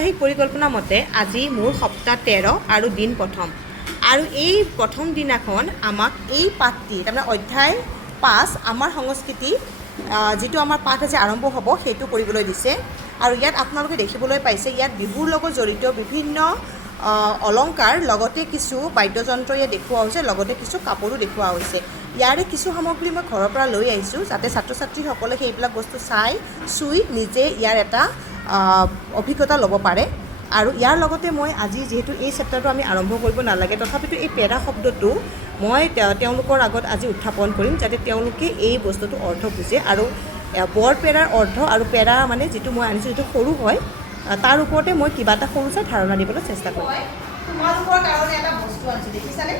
সাপ্তাহিক পৰিকল্পনা মতে আজি মোৰ সপ্তাহ 13 আৰু দিন প্ৰথম আৰু এই প্ৰথম দিনাখন আমাক এই পাঠটি তাৰমানে অধ্যায় 5 আমাৰ সংস্কৃতি যেটো আমাৰ পাঠ আছে আৰম্ভ হ'ব সেইটো কৰিবলৈ দিছে আৰু ইয়াত আপোনালোকে দেখিবলৈ পাইছে ইয়াত বিহুৰ লগত জড়িত বিভিন্ন অলংকাৰ লগতে কিছু বাদ্যযন্ত্ৰ ইয়াত দেখুওৱা হৈছে লগতে কিছু কাপোৰো দেখুওৱা হৈছে ইয়াৰে কিছু সামগ্ৰী মই ঘৰৰ পৰা লৈ আহিছোঁ যাতে ছাত্ৰ ছাত্ৰীসকলে সেইবিলাক বস্তু চাই চুই নিজে ইয়াৰ এটা অভিজ্ঞতা ল'ব পাৰে আৰু ইয়াৰ লগতে মই আজি যেহেতু এই চেপ্টাৰটো আমি আৰম্ভ কৰিব নালাগে তথাপিতো এই পেৰা শব্দটো মই তেওঁলোকৰ আগত আজি উত্থাপন কৰিম যাতে তেওঁলোকে এই বস্তুটো অৰ্থ বুজে আৰু বৰ পেৰাৰ অৰ্থ আৰু পেৰা মানে যেটো মই আনিছোঁ যেটো সৰু হয় তাৰ ওপৰতে মই কিবা এটা সৰু চাই ধাৰণা দিবলৈ চেষ্টা কৰিম তোমালোকৰ কাৰণে এটা বস্তু আনিছোঁ দেখিছানে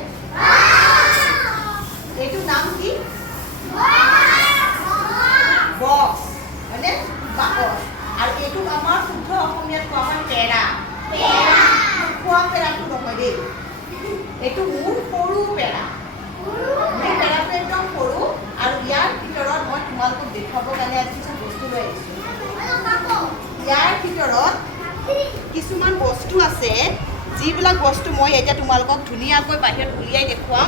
এইটো নাম কি বক্স মানে বাকচ আৰু এইটো আমাৰ শুদ্ধ অসমীয়াত কোৱা হয় পেৰা খোৱা পেৰাটো নহয় দেই এইটো মোৰ সৰু পেৰা মোৰ পেৰাটো একদম সৰু আৰু ইয়াৰ ভিতৰত মই তোমালোকক দেখুৱাবৰ কাৰণে আজি কিছু বস্তু লৈ আহিছোঁ ইয়াৰ ভিতৰত কিছুমান বস্তু আছে যিবিলাক বস্তু মই এতিয়া তোমালোকক ধুনীয়াকৈ বাহিৰত উলিয়াই দেখুৱাম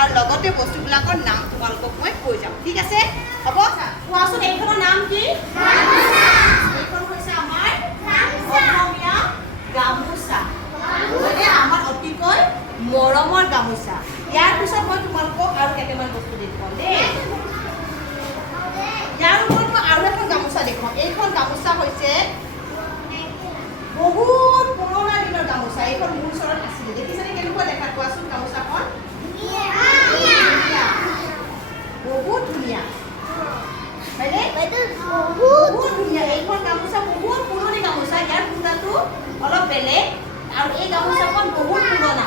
আৰু লগতে বস্তুবিলাকৰ নাম তোমালোকক মই কৈ যাম ঠিক আছে হ'ব কোৱাচোন এইখনৰ নাম কি এইখন হৈছে আমাৰ অসমীয়া গামোচা মানে আমাৰ অতিকৈ মৰমৰ গামোচা ইয়াৰ পিছত মই তোমালোকক আৰু কেইটামান বস্তু দেখুৱাম দেই ইয়াৰ ওপৰত মই আৰু এখন গামোচা দেখুৱাম এইখন গামোচা হৈছে বহুত পুৰণা দিনৰ গামোচা এইখন মোৰ ওচৰত আছিলে দেখিছেনে কেনেকুৱা দেখা কোৱাচোন গামোচাখন বহুত ধুনীয়া হয়নে বহুত ধুনীয়া এইখন গামোচা বহুত পুৰণি গামোচা ইয়াৰ সূতাটো অলপ বেলেগ আৰু এই গামোচাখন বহুত পুৰণা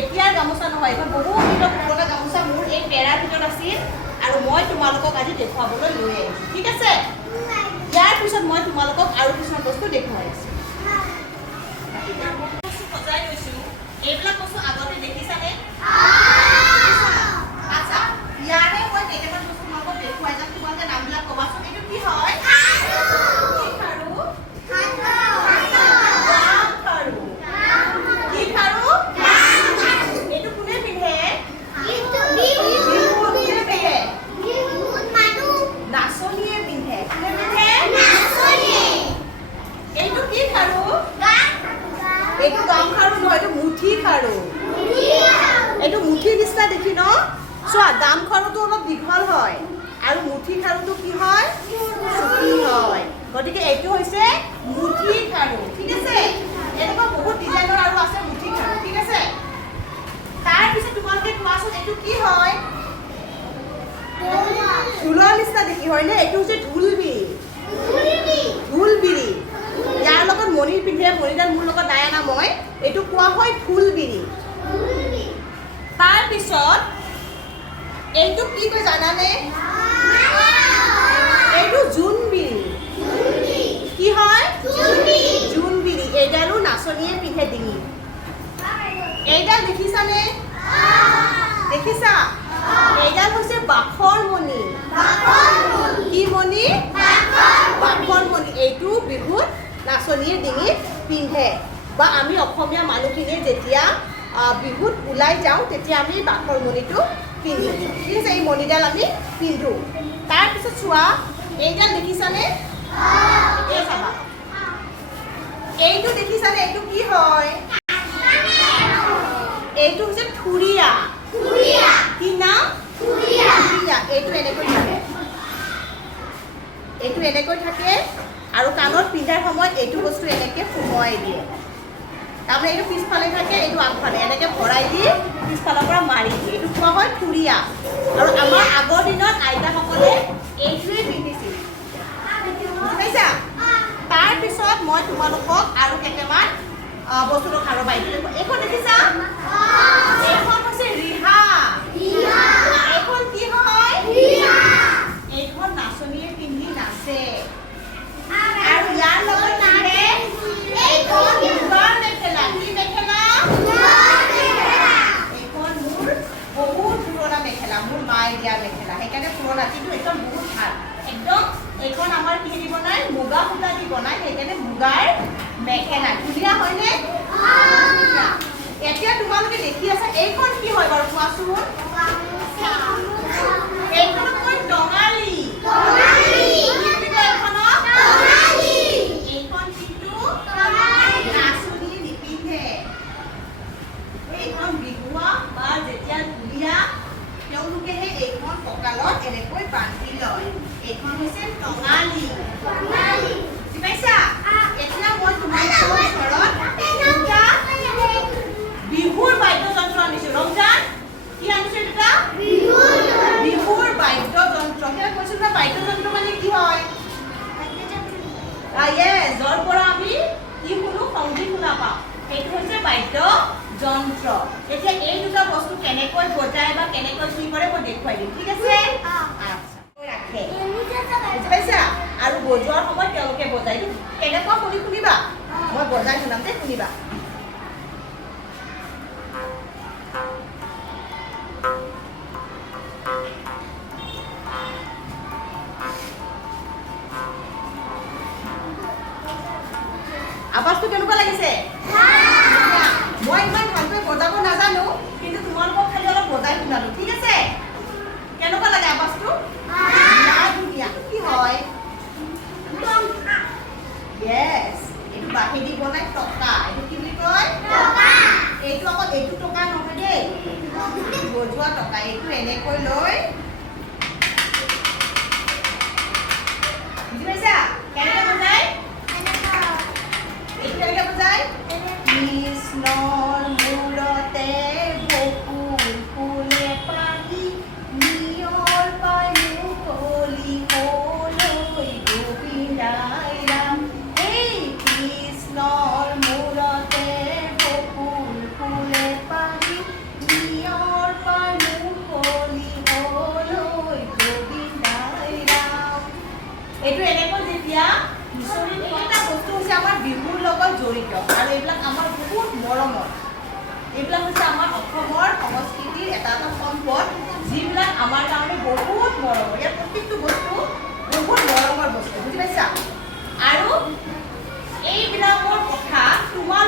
এতিয়াৰ গামোচা নহয় এইখন বহুত দিনৰ পুৰণা গামোচা মোৰ এই পেৰাৰ ভিতৰত আছিল আৰু মই তোমালোকক আজি দেখুৱাবলৈ লৈ আহিছোঁ ঠিক আছে ইয়াৰ পিছত মই তোমালোকক আৰু কিছুমান বস্তু দেখুৱাই আছোঁ সজাই লৈছোঁ এইবিলাক বস্তু আগতে দেখিছানে আচ্ছা ইয়াৰে মই কেইটামান বস্তু তোমালোকক দেখুৱাই যাম তোমালোকে নামবিলাক ক'বাচোন এইটো কি হয় এইটো গাম খাৰু নহয় এইটো মুঠি খাৰু এইটো মুঠি নিচিনা দেখি ন চোৱা গাম খাৰুটো অলপ দীঘল হয় আৰু মুঠি খাৰুটো কি হয় চুটি হয় গতিকে এইটো হৈছে মুঠি খাৰু ঠিক আছে এনেকুৱা বহুত ডিজাইনৰ আৰু আছে মুঠি খাৰু ঠিক আছে তাৰপিছত তোমালোকে কোৱাচোন এইটো কি হয় ঢোলৰ নিচিনা দেখি হয়নে এইটো হৈছে ঢোলবিৰি ঢোলবিৰি ইয়াৰ লগত মণিৰ পিন্ধে মণিডাল মোৰ লগত নাই আনা মই এইটো কোৱা হয় ঢোলবিৰি তাৰপিছত এইটো কি কয় জানানে এইটো জোনবিৰি কি হয় জোনবিৰি এইডালো নাচনীয়ে পিন্ধে ডিঙি এইডাল দেখিছানে দেখিছা এইডাল হৈছে বাখৰ মণি কি মণি বাখৰ মণি এইটো বিহুত নাচনীয়ে ডিঙিত পিন্ধে বা আমি অসমীয়া মানুহখিনিয়ে যেতিয়া বিহুত ওলাই যাওঁ তেতিয়া আমি বাখৰ মণিটো পিন্ধো ঠিক আছে এই মণিডাল আমি পিন্ধো তাৰপিছত চোৱা এইডাল দেখিছানে এই চাবা এইটো দেখিছানে এইটো কি হয় এইটো হৈছে থুৰিয়া কি নাম থুৰিয়া এইটো এনেকৈ থাকে আৰু কাণত পিন্ধাৰ সময়ত এইটো বস্তু এনেকৈ সোমোৱাই দিয়ে তাৰমানে এইটো পিছফালে থাকে এইটো আগফালে এনেকৈ ভৰাই দি পিছফালৰ পৰা মাৰি দিয়ে এইটো কোৱা হয় থুৰিয়া আৰু আমাৰ আগৰ দিনত আইতাসকলে এইটোৱে পিন্ধিছিল বুজি পাইছা তাৰপিছত মই তোমালোকক আৰু কেইটামান বস্তু দেখাব পাৰিম এইখন দেখিছা এইখন হৈছে ৰিহা এইখন কি হয় এইখন নাচনীয়ে পিন্ধি নাচে আৰু ইয়াৰ লগত নাহে এইখন মুগাৰ মেখেলা কি মেখেলা এইখন মোৰ বহুত পুৰণা মেখেলা মোৰ মায়ে দিয়া মেখেলা সেইকাৰণে পুৰণা কিন্তু একদম বহুত ভাল একদম এইখন আমাৰ কি দি বনায় মুগা সূতা দি বনায় সেইকাৰণে মুগাৰ মেখেলা ধুনীয়া হয়নে? এতিয়া তোমালোকে দেখি আছা এইখন কি হয় বাৰু কোৱাচোন? এইখন কয় টঙালি। এইখন কিন্তু নাচনী নিপিন্ধে। এইখন বিহুৱা বা যেতিয়া ঢুলীয়া তেওঁলোকেহে এইখন কঁকালত এনেকৈ বান্ধি লয়। এইখন হৈছে টঙালি। বুজি পাইছা? এতিয়া মই তোমালোকৰ ওচৰত দুটা বিহুৰ বাদ্যযন্ত্ৰ আনিছো। ৰমজান কি আনিছো? দুটা বিহুৰ বাদ্যযন্ত্ৰ। সেয়া কৈছো না, বাদ্যযন্ত্ৰ মানে কি হয়? য'ৰ পৰা আমি কি শুনো? সংগীত শুনা পাওঁ। সেইটো হৈছে বাদ্যযন্ত্ৰ। এতিয়া এই দুটা বস্তু কেনেকৈ বজায় বা কেনেকৈ কি কৰে মই দেখুৱাই দিম। ঠিক আছে? ৰাখে। বুজি পাইছা? আৰু বজোৱাৰ সময়ত তেওঁলোকে বজাই। কেনেকুৱা শুনিবা? মই বজাই শুনাম দে, শুনিবা। আৱাজটো কেনেকুৱা লাগিছে? মই ইমান ভালকৈ বজাব নাজানো, কিন্তু তোমালোকক খালি অলপ বজাই শুনালো। ঠিক আছে? কেনেকুৱা লাগে আৱাজটো? ধুনীয়া। কি হয়? Yes, এইটো বাঁহেদি বনাই টকা। এইটো কি বুলি কয়? এইটো আকৌ এইটো টকা নহয় দেই, বজোৱা টকা। এইটো এনেকৈ লৈ বুজি পাইছা? কেনেকৈ বজাই? এইটো কেনেকৈ বজাই? কৃষ্ণৰ মূৰতে বকুল ফুলে পাহি, নিয়ৰ পাই মুকলি হলৈ গোবিন্দাই ৰাম। এই কৃষ্ণৰ মূৰতে বকুল ফুলে পাহি, নিয়ৰ পাই মুকলি হলৈ গোবিন্দাই ৰাম। এইটো এনেকৈ যেতিয়া এটা বস্তু হৈছে আমাৰ বিহুৰ লগত জড়িত, আৰু এইবিলাক আমাৰ বহুত মৰমৰ। এইবিলাক হৈছে আমাৰ অসমৰ সংস্কৃতিৰ এটা এটা সম্পদ, যিবিলাক আমাৰ কাৰণে বহুত মৰমৰ। ইয়াৰ প্ৰত্যেকটো বস্তু বহুত মৰমৰ বস্তু। বুজি পাইছা? আৰু এইবিলাকৰ কথা তোমাৰ